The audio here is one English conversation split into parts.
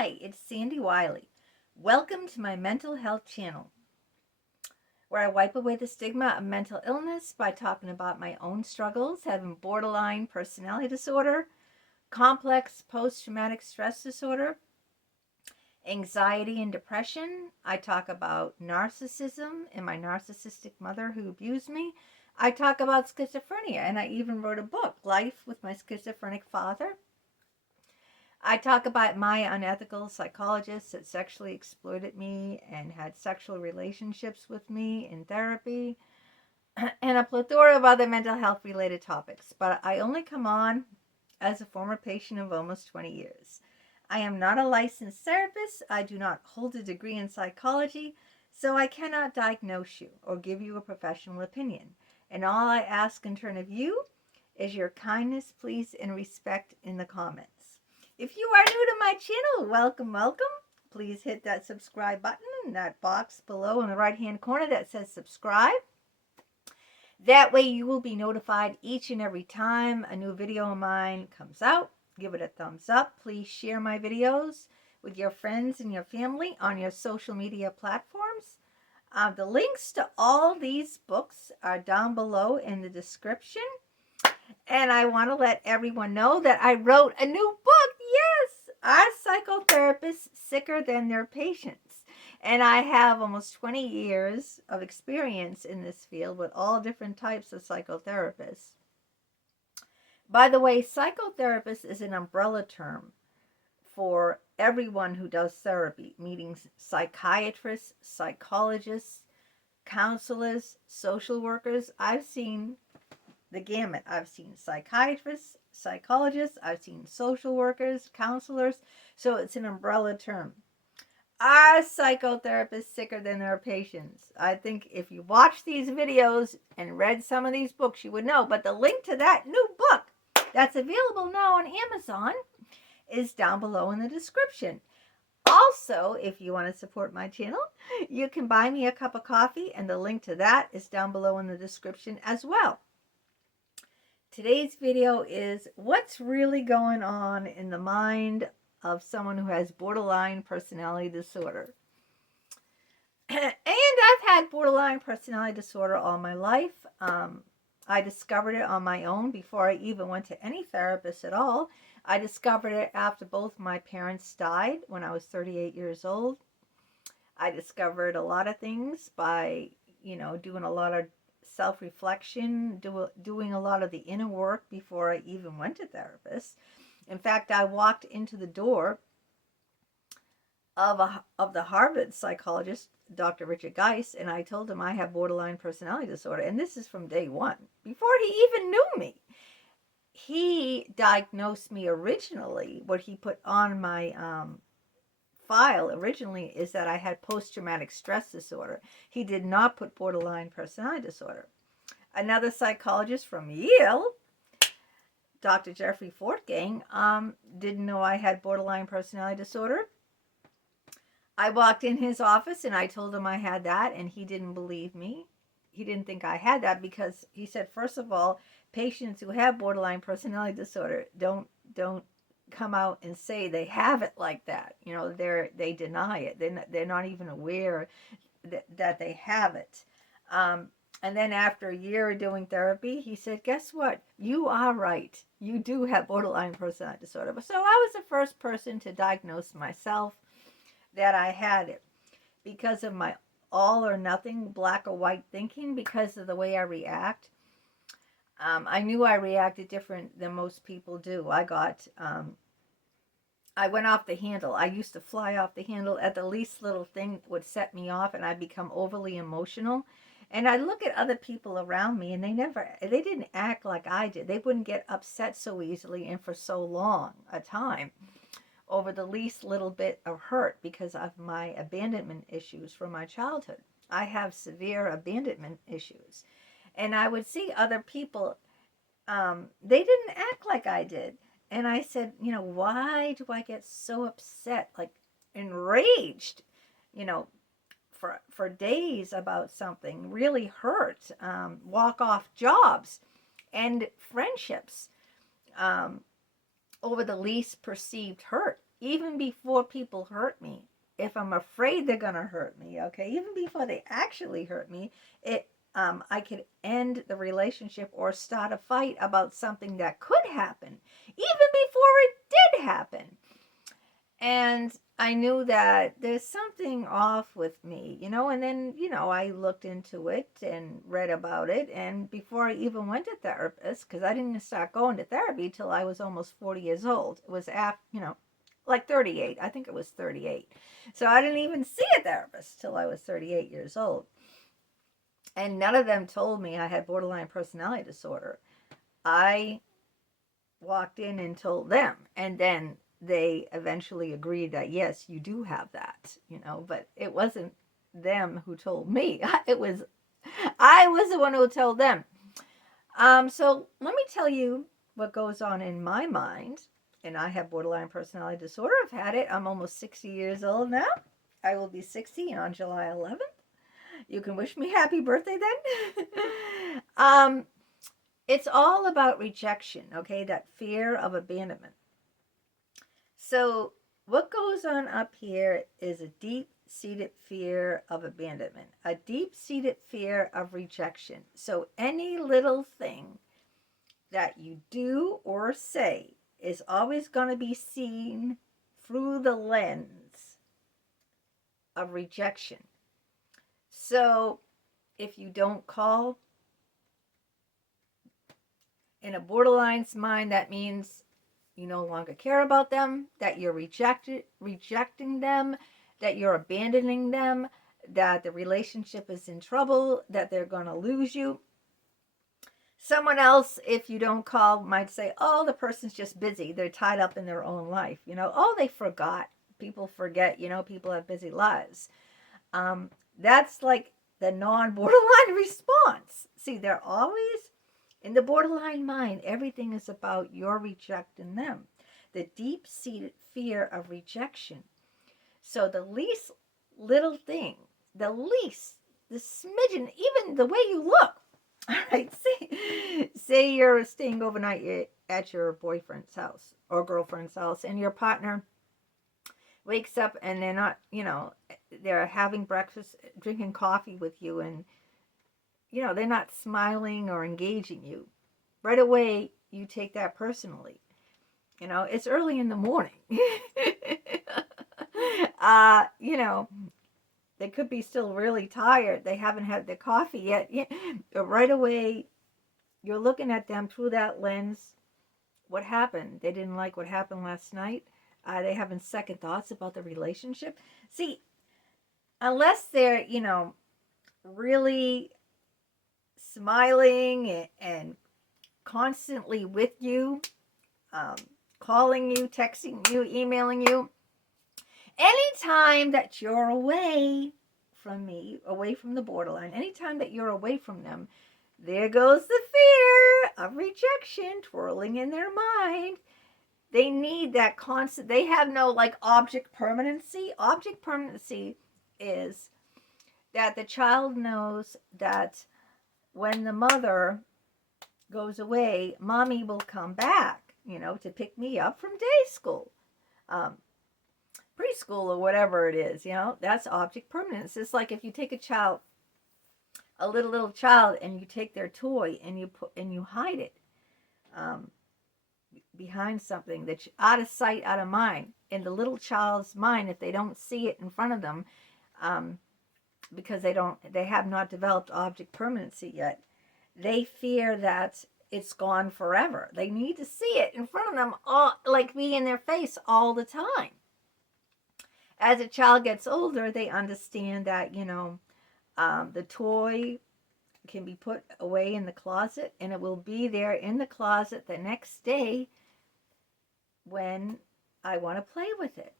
Hi, it's Sandy Wyllie. Welcome to my mental health channel, where I wipe away the stigma of mental illness by talking about my own struggles, having borderline personality disorder, complex post-traumatic stress disorder, anxiety and depression. I talk about narcissism and my narcissistic mother who abused me. I talk about schizophrenia, and I even wrote a book, Life with My Schizophrenic Father. I talk about my unethical psychologist that sexually exploited me and had sexual relationships with me in therapy, and a plethora of other mental health related topics. But I only come on as a former patient of almost 20 years. I am not a licensed therapist. I do not hold a degree in psychology, so I cannot diagnose you or give you a professional opinion. And all I ask in turn of you is your kindness, please, and respect in the comments. If you are new to my channel, welcome, welcome. Please hit that subscribe button in that box below in the right-hand corner that says subscribe. That way you will be notified each and every time a new video of mine comes out. Give it a thumbs up. Please share my videos with your friends and your family on your social media platforms. The links to all these books are down below in the description. And I want to let everyone know that I wrote a new book. Yes, Are Psychotherapists Sicker Than Their Patients? And I have almost 20 years of experience in this field with all different types of psychotherapists. By the way, psychotherapist is an umbrella term for everyone who does therapy, meaning psychiatrists, psychologists, counselors, social workers. I've seen the gamut. I've seen psychiatrists, psychologists, I've seen social workers, counselors, so it's an umbrella term. Are psychotherapists sicker than their patients? I think if you watch these videos and read some of these books, you would know, but the link to that new book that's available now on Amazon is down below in the description. Also, if you want to support my channel, you can buy me a cup of coffee, and the link to that is down below in the description as well. Today's video is what's really going on in the mind of someone who has borderline personality disorder. And I've had borderline personality disorder all my life. I discovered it on my own before I even went to any therapist at all. I discovered it after both my parents died when I was 38 years old. I discovered a lot of things by, doing a lot of self-reflection, doing a lot of the inner work before I even went to therapists. In fact, I walked into the door of the Harvard psychologist, Dr. 𝗚cie his'𝗁, and I told him I have borderline personality disorder. And this is from day one, before he even knew me. He diagnosed me originally. What he put on my file originally is that I had post-traumatic stress disorder. He did not put borderline personality disorder. Another psychologist from Yale, Dr. 𝗟𝗵𝗸𝗲 𝗁𝗂𝗃, didn't know I had borderline personality disorder. I walked in his office and I told him I had that, and he didn't believe me. He didn't think I had that because he said, first of all, patients who have borderline personality disorder don't come out and say they have it like that. They deny it. They're not even aware that they have it. And then after a year of doing therapy, he said, guess what? You are right. You do have borderline personality disorder. So I was the first person to diagnose myself that I had it because of my all or nothing, black or white thinking, because of the way I react. I knew I reacted different than most people do. I went off the handle. I used to fly off the handle at the least little thing would set me off, and I'd become overly emotional. And I look at other people around me, and they didn't act like I did. They wouldn't get upset so easily and for so long a time over the least little bit of hurt because of my abandonment issues from my childhood. I have severe abandonment issues. And I would see other people, they didn't act like I did. And I said, why do I get so upset, like enraged, for days about something, really hurt, walk off jobs and friendships over the least perceived hurt. even before people hurt me, if I'm afraid they're going to hurt me, okay, even before they actually hurt me, I could end the relationship or start a fight about something that could happen, even before it did happen. And I knew that there's something off with me, and then, I looked into it and read about it. And before I even went to therapist, because I didn't start going to therapy till I was almost 40 years old. It was after, like 38. I think it was 38. So I didn't even see a therapist till I was 38 years old. And none of them told me I had borderline personality disorder. I walked in and told them, and then they eventually agreed that, yes, you do have that, but it wasn't them who told me. I was the one who told them. So let me tell you what goes on in my mind. And I have borderline personality disorder. I've had it. I'm almost 60 years old now. I will be 60 on July 11th. You can wish me happy birthday then. It's all about rejection, okay? That fear of abandonment. So what goes on up here is a deep-seated fear of abandonment, a deep-seated fear of rejection. So any little thing that you do or say is always going to be seen through the lens of rejection. So if you don't call, in a borderline's mind, that means you no longer care about them, that you're rejecting them, that you're abandoning them, that the relationship is in trouble, that they're going to lose you. Someone else, if you don't call, might say, oh, the person's just busy. They're tied up in their own life. Oh, they forgot. People forget, people have busy lives. That's like the non-borderline response. See, they're always in the borderline mind. Everything is about you're rejecting them. The deep-seated fear of rejection. So the least little thing, the smidgen, even the way you look. All right, say you're staying overnight at your boyfriend's house or girlfriend's house, and your partner wakes up and they're not, they're having breakfast, drinking coffee with you, and, they're not smiling or engaging you. Right away, you take that personally. It's early in the morning. They could be still really tired. They haven't had their coffee yet. Right away, you're looking at them through that lens. What happened? They didn't like what happened last night. They having second thoughts about the relationship. See, unless they're, really smiling and constantly with you, calling you, texting you, emailing you, anytime that you're away from me, away from the borderline, anytime that you're away from them, there goes the fear of rejection twirling in their mind. They need that constant, they have no object permanency. Object permanency is that the child knows that when the mother goes away, mommy will come back, to pick me up from day school. Preschool or whatever it is, that's object permanence. It's like if you take a little child, and you take their toy and you hide it behind something that's out of sight, out of mind. In the little child's mind, if they don't see it in front of them, because they have not developed object permanency yet, they fear that it's gone forever. They need to see it in front of them, be in their face all the time. As a child gets older, they understand that, the toy can be put away in the closet, and it will be there in the closet the next day when I want to play with it.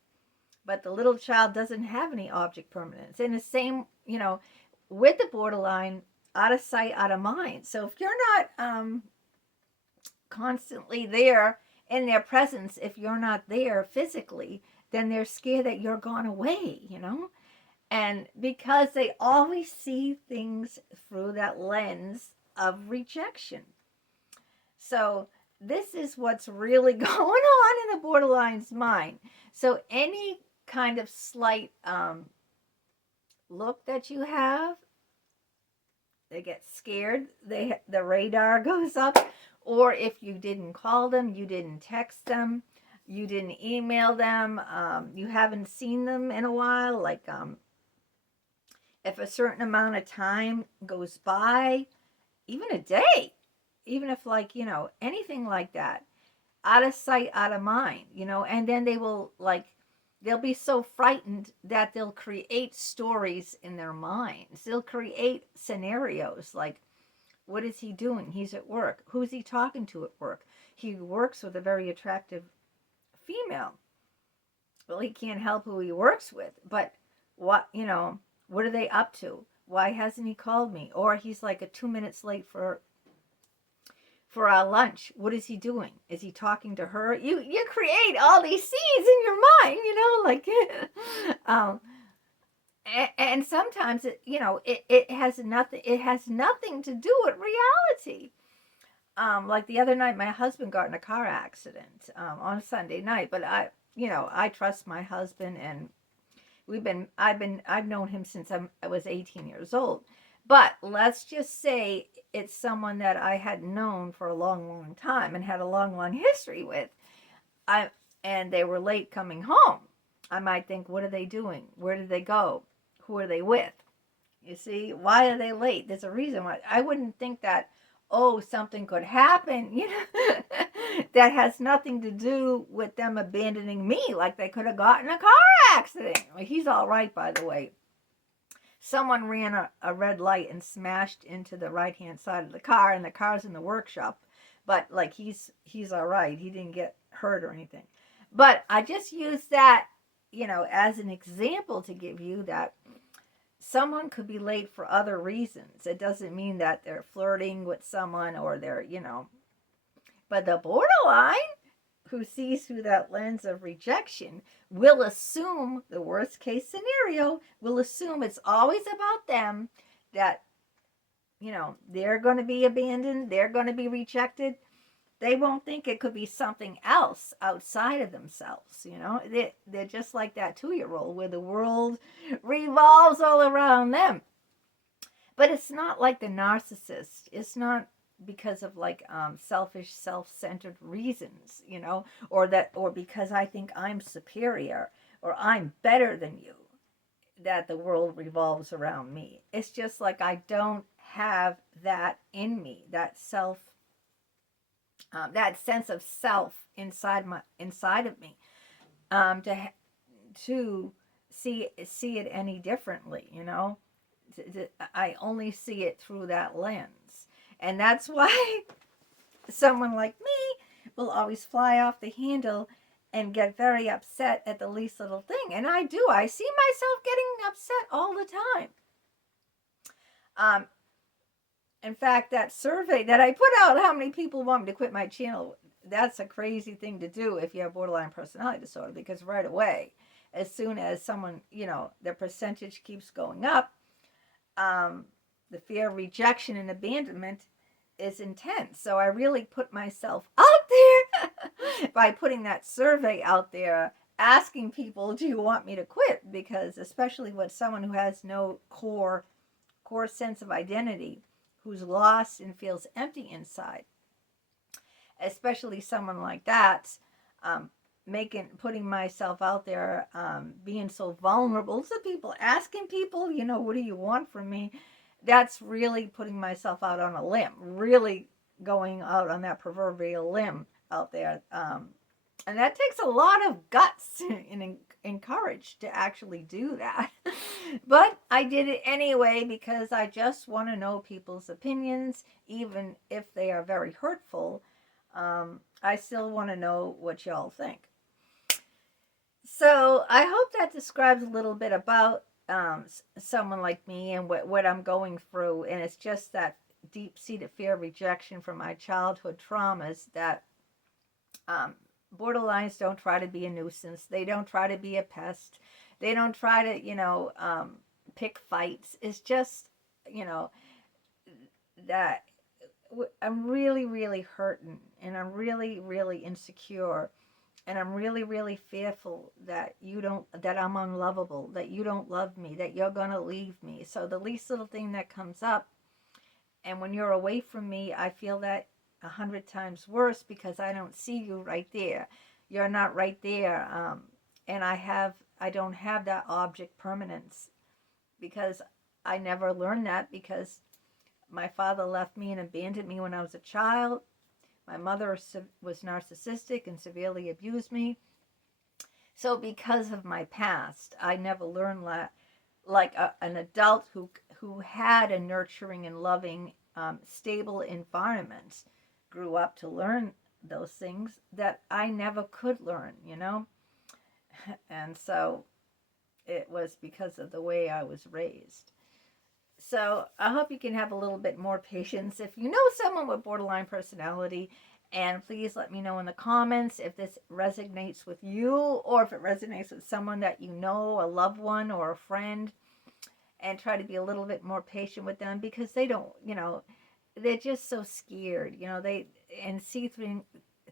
But the little child doesn't have any object permanence. And the same, with the borderline, out of sight, out of mind. So if you're not constantly there in their presence, if you're not there physically, then they're scared that you're gone away, And because they always see things through that lens of rejection. So this is what's really going on in the borderline's mind. So any kind of slight look that you have, they get scared, the radar goes up. Or if you didn't call them, you didn't text them, you didn't email them, you haven't seen them in a while, like if a certain amount of time goes by, even a day, even if, like, anything like that, out of sight, out of mind, and then they will, like, they'll be so frightened that they'll create stories in their minds. They'll create scenarios like, what is he doing? He's at work. Who's he talking to at work? He works with a very attractive female. Well, he can't help who he works with, but what are they up to? Why hasn't he called me? Or he's like 2 minutes late for our lunch. What is he doing? Is he talking to her? You create all these scenes in your mind, like and sometimes it has nothing to do with reality. Like the other night, my husband got in a car accident on Sunday night, but I trust my husband, and I've known him since I was 18 years old. But let's just say it's someone that I had known for a long, long time and had a long, long history with. And they were late coming home. I might think, what are they doing? Where did they go? Who are they with? You see, why are they late? There's a reason why. I wouldn't think that, something could happen, that has nothing to do with them abandoning me. Like they could have gotten a car accident. He's all right, by the way. Someone ran a red light and smashed into the right-hand side of the car, and the car's in the workshop. But, like, he's all right. He didn't get hurt or anything. But I just use that, as an example to give you that someone could be late for other reasons. It doesn't mean that they're flirting with someone or they're, But the borderline, who sees through that lens of rejection, will assume the worst case scenario, will assume it's always about them, that, they're going to be abandoned, they're going to be rejected. They won't think it could be something else outside of themselves, They're just like that 2-year-old where the world revolves all around them. But it's not like the narcissist. It's not because of like selfish, self-centered reasons, or because I think I'm superior or I'm better than you, that the world revolves around me. It's just like I don't have that in me, that that sense of self inside of me, to see it any differently. I only see it through that lens. And that's why someone like me will always fly off the handle and get very upset at the least little thing. And I do. I see myself getting upset all the time. In fact, that survey that I put out, how many people want me to quit my channel, that's a crazy thing to do if you have borderline personality disorder, because right away, as soon as someone, their percentage keeps going up, the fear of rejection and abandonment is intense. So I really put myself out there by putting that survey out there, asking people, do you want me to quit? Because especially with someone who has no core sense of identity, who's lost and feels empty inside, especially someone like that, putting myself out there, being so vulnerable to people, asking people, what do you want from me? That's really putting myself out on a limb, really going out on that proverbial limb out there. And that takes a lot of guts and courage to actually do that. But I did it anyway because I just want to know people's opinions, even if they are very hurtful. I still want to know what y'all think. So I hope that describes a little bit about someone like me and what I'm going through. And it's just that deep-seated fear of rejection from my childhood traumas that borderlines don't try to be a nuisance. They don't try to be a pest. They don't try to, pick fights. It's just, that I'm really, really hurting and I'm really, really insecure, and I'm really, really fearful that that I'm unlovable, that you don't love me, that you're going to leave me. So the least little thing that comes up, and when you're away from me, I feel that 100 times worse because I don't see you right there. You're not right there. And I don't have that object permanence because I never learned that, because my father left me and abandoned me when I was a child. My mother was narcissistic and severely abused me. So because of my past, I never learned that, like an adult who had a nurturing and loving, stable environment, grew up to learn those things that I never could learn, you know? And so it was because of the way I was raised. So I hope you can have a little bit more patience. If you know someone with borderline personality, and please let me know in the comments if this resonates with you, or if it resonates with someone that you know, a loved one or a friend, and try to be a little bit more patient with them, because they don't, they're just so scared, and see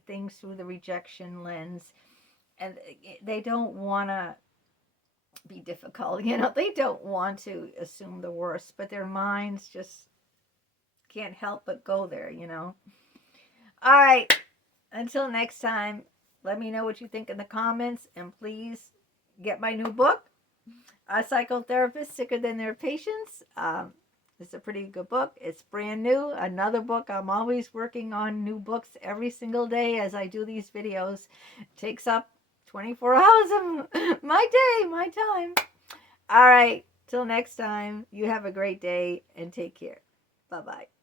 things through the rejection lens, and they don't want to be difficult, they don't want to assume the worst, but their minds just can't help but go there, All right, until next time, let me know what you think in the comments, and please get my new book, A Psychotherapist Sicker Than Their Patients. It's a pretty good book. It's brand new. Another book. I'm always working on new books every single day as I do these videos. It takes up 24 hours of my day, my time. All right. Till next time, you have a great day and take care. Bye-bye.